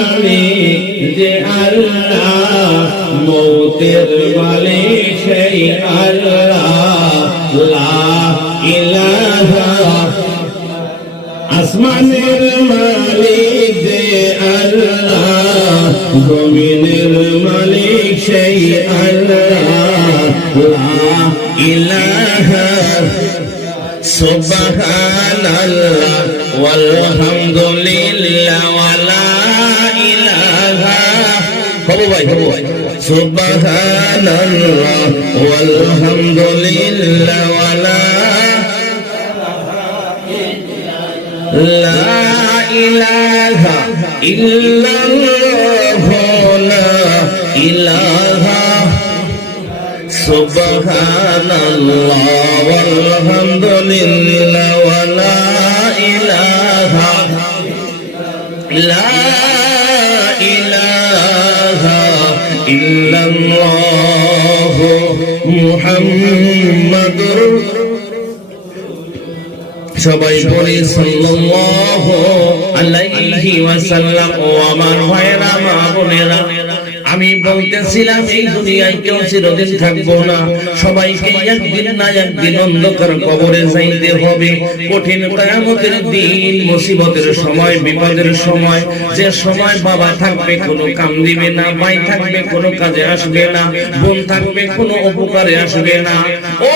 মালিক যে আল্লাহ মৌতের মালিক সেই আল্লাহ। আসমানের মালিক যে আল্লাহ। জমিনের মালিক সেই আল্লাহ। ইলাহা ওয়ালহামদুলিল্লাহ ওয়ালা ইলাহা سبحان الله والحمد لله ولا لا إله إلا الله. لا إله سبحان الله والحمد لله ولا إله لا إلا الله محمد সবাই পড়ি সাল্লাল্লাহু আলাইহি ওয়াসাল্লাম ও আমার ভাইরা মা বোনেরা আমি বলতেছিলাম, এই দুনিয়ায় কেউ চিরদিন থাকব না। সবাইকে একদিন না একদিন অন্ধকার কবরে যাইতে হবে। কঠিন কিয়ামতের দিন, মুসিবতের সময়, বিপদের সময়। যে সময় বাবা থাকবে, কোনো কাম দিবে না। ভাই থাকবে, কোনো কাজে আসবে না। বোন থাকবে, কোনো উপকারে আসবে না। ও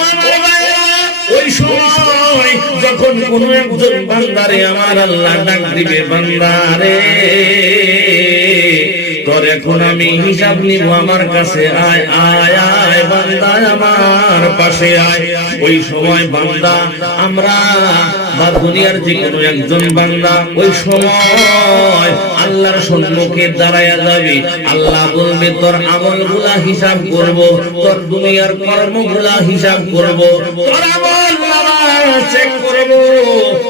ওই সময় যখন কোন একজন বান্দারে আমার আল্লাহ ডাক দিবে, বান্দারে তোর এখন আমি হিসাব নিব, আমার কাছে আয় আয় আয়, বান্দা আমার পাশে আয়। ওই সময় বান্দা, আমরা বা দুনিয়ার যে কোনো একজন বান্দা, ওই সময় আল্লাহর সম্মুখে দাঁড়ায়া যাবে। আল্লাহ বলবে, তোর আমলগুলা হিসাব করব, তোর দুনিয়ার কর্মগুলা হিসাব করব, তোর আমল চেক করব।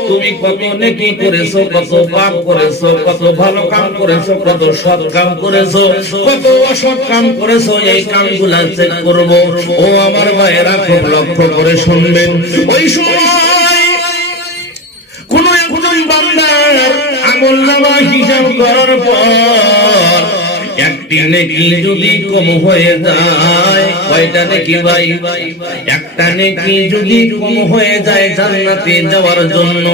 তুমি কত নেকি করেছ, কত পাপ করেছ, কত ভালো কাম করেছ, কত সৎ কাম করেছ, কত অসৎ কাম করেছ, এই কামগুলা চেক করব, ও আমার ভাইয়েরা খুব লক্ষ্য করে শুনবেন। ওই সময় কোন একজন বান্দার আমল নামা হিসাব করার পর যদি কম হয়ে যায়, কয়টা ভাই? একটা নেকি যদি কম হয়ে যায় জান্নাতে যাওয়ার জন্য।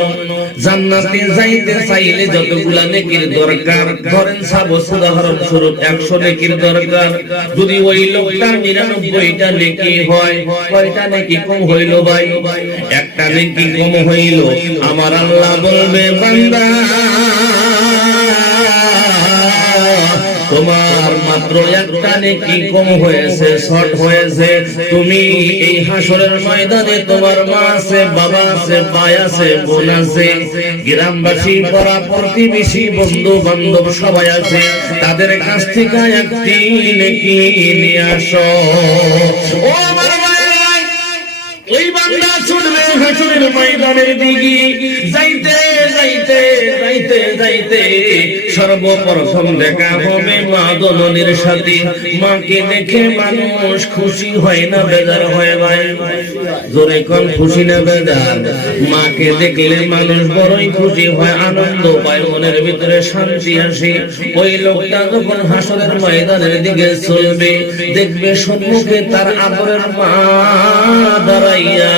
জান্নাতে যাইতে চাইলে যতগুলা নেকির দরকার, ধরেন উদাহরণ স্বরূপ একশো নেকির দরকার। যদি ওই নিরানব্বইটা নেকি হয়, কয়টা নেকি কম হইল ভাই? একটা নেকি কম হইল। আমার আল্লাহ বলবে, বান্দা তোমার মাত্র একটা নেকি কম হয়েছে, শর্ট হয়েছে। তুমি এই হাসরের ময়দানে তোমার মা আছে, বাবা আছে, ভাই আছে, বোন আছে। গ্রামবাসী, পাড়া প্রতিবেশী বন্ধু বান্ধব সবাই আছে। তাদের কাছ থেকে একটি নেকি নিয়ে আসো। ও আমার ওই বান্দা ছুটবে হাসুরের ময়দানের দিকে। যাইতে যাইতে সর্বপ্রথম দেখা হবে মা দননের সাথে। মাকে দেখে মানুষ খুশি হয় না হয় ভাই। জোরে খুশি না মাকে দেখলে মানুষ বড়ই খুশি হয়, আনন্দ পায়, মনের ভিতরে শান্তি আসে। ওই লোকটা ময়দানের দিকে চলবে, দেখবে সম্মুখে তার আদরের মা দাঁড়াইয়া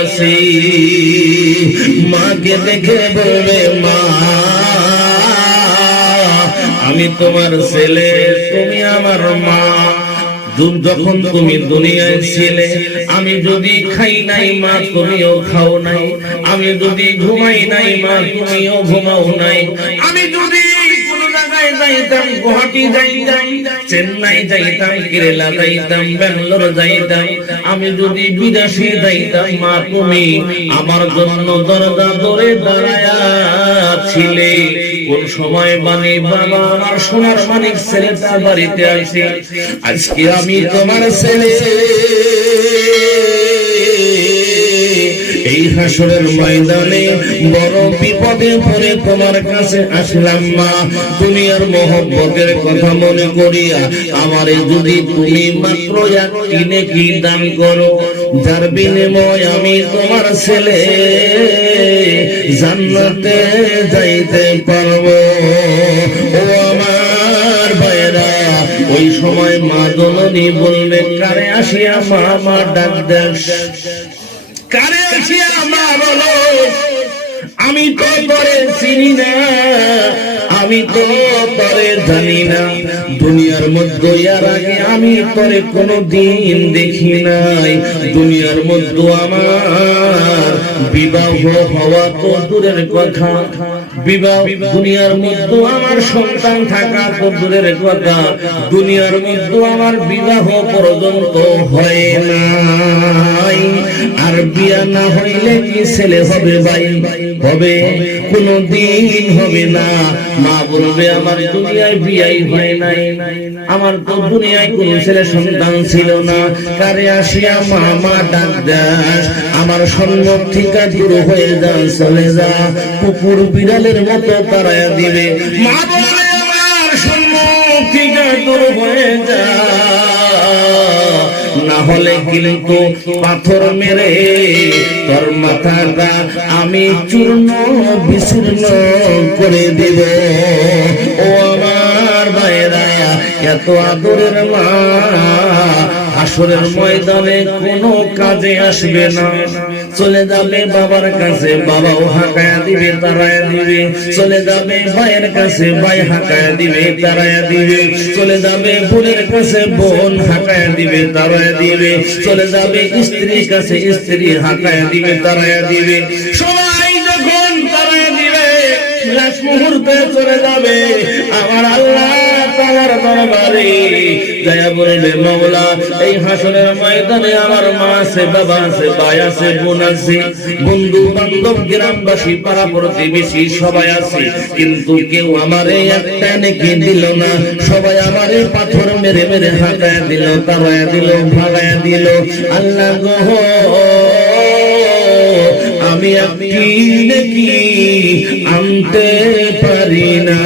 মাকে দেখে বলবে, মা আমি তোমার ছেলে, তুমি আমার মা। যখন তুমি দুনিয়ায় ছিলে, আমি যদি খাই নাই, মা, তুমিও খাও নাই। আমি যদি ঘুমাই নাই, মা, তুমিও ঘুমাও নাই। আমি যদি যাইতাম, গুয়াহাটি যাইতাম, চেন্নাই যাইতাম, কেরালা যাইতাম, ব্যাঙ্গালোর যাইতাম। আমি যদি বিদেশে যাইতাম, মা তুমি আমার জন্য দরজা ধরে দাঁড়ায়া ছিলে কোন সময় মানে বাবা আমার সোনার মানিক বাড়িতে আসে। আজকে আমি তোমার ছেলে। এই হাসরের ময়দানে বড় বিপদে পড়ে তোমার কাছে আসলাম মা। দুনিয়ার মহব্বতের কথা মনে করিয়া আমারে যদি তুমি মাত্র একটি নেকি দান করো, যার বিনিময় আমি তোমার ছেলে জান্নাতে যাইতে পারব। ও আমার সময় মা জননী বলবে, কারে আসিয়া মা মা ডাক দেশ কারে আমি তো পরে চিনি না। আমি তো পরে জানি না। দুনিয়ার মধ্যে ইয়ার আগে আমি পরে কোনো দিন দেখি নাই। দুনিয়ার মধ্যে আমার বিবাহ হওয়া তো দূরের কথা। বিবাহ দুনিয়ার মধ্যে আমার সন্তান থাকা তো দূরের কথা। দুনিয়ার মধ্যে আমার বিবাহ পর্যন্ত হয় নাই। আর বিয়া না হইলে কি ছেলে হবে ভাই? হবে কোনো দিন হবে না। মা বলবে, আমার দুনিয়ায় বিয়াই হয় নাই। আমার তো দুনিয়ায় কোনো ছেলে সন্তান ছিল না। কারে আসিয়া ডাক আমার সম্মুখ থেকে দূর হয়ে যা চলে যা। কুকুর বিড়ালের মতো তারায়া দিবে। না হলে কিন্তু পাথর মেরে তোর মাথাটা আমি চূর্ণ বিচূর্ণ করে দিব। ও আমার ভাইরা, এত আদরের মা আসরের ময়দানে কোনো কাজে আসবে না। চলে যাবে বাবার কাছে, বাবাও হাঁকায়া দিবে, তারায়া দিবে। চলে যাবে ভাইয়ের কাছে, ভাই হাঁকায়া দিবে, তারায়া দিবে। চলে যাবে বোনের কাছে, বোন হাঁকায়া দিবে, তারায়া দিবে। চলে যাবে স্ত্রীর কাছে, স্ত্রী হাঁকায়া দিবে, তারায়া দিবে। সবাই যখন তারায়া দিবে লাশ মুহূর্তে চলে যাবে আমার আল্লাহ। তোমার দরবারে। দয়া এই হাসনের ময়দানে আমার মা আছে, বাবা আছে, ভাই আছে, বোন আছে। বন্ধু বান্ধব, গ্রামবাসী, পাড়া প্রতিবেশী সবাই আছে। কিন্তু কেউ আমারে একটা নাকি দিল না? সবাই আমারে পাথর মেরে মেরে হাঁটায় দিল তারায় দিল, ভাগায় দিল। আল্লাহ গো, আমি নাকি আনতে পারি না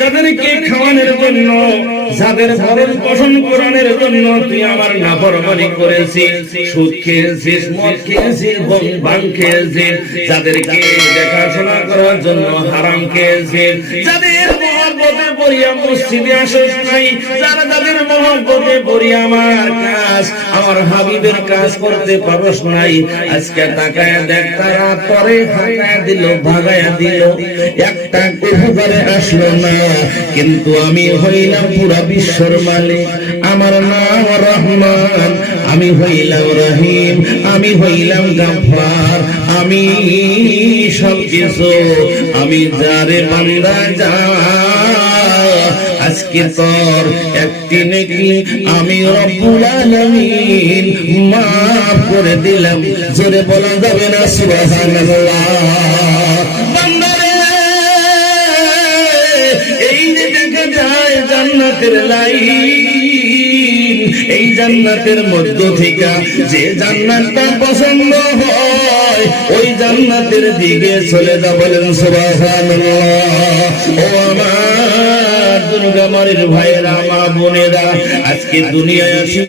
যাদেরকে খাওয়ানোর জন্য, যাদের ভরণ পোষণ করানোর জন্য তুই আমার নাফরমানি করেছিস, সুদ খেয়েছিস, মদ খেয়েছিস বন- ভাং খেয়েছিস, যাদেরকে দেখাশোনা করার জন্য হারাম খেয়েছিস, যাদের মহব্বতে পড়িয়া মসজিদে আসিস নাই, যারা তাদের মহব্বতে পড়িয়া আমার কাজ, আমার হাবিবের কাজ করতে পারস নাই। আজকে তাকায় দেখ, তারা পরে হাঁকায় দিল, ভাগায়া দিল। একটা উপকারে আসলো না, কিন্তু আমি হইলাম পুরা বিশ্বর মালিক। আমার নাম রহমান আমি হইলাম রহিম, আমি হইলাম গাফার আমি সব কিছু আমি যারে বান্দা যা, আজকে তোর একটি নাকি আমি রব্বুল আলামিন মাফ করে দিলাম। জোরে বলা যাবে না, সুবহানাল্লাহ। এই যে দেখা যায় জান্নাতের এই জান্নাতের মধ্য থেকে যে জান্নাতটা পছন্দ হয়, ওই জান্নাতের দিকে চলে যা বলেন সুবহানাল্লাহ। ও আমার ভাইয়েরা, মা বোনেরা, আজকে দুনিয়ায় আসি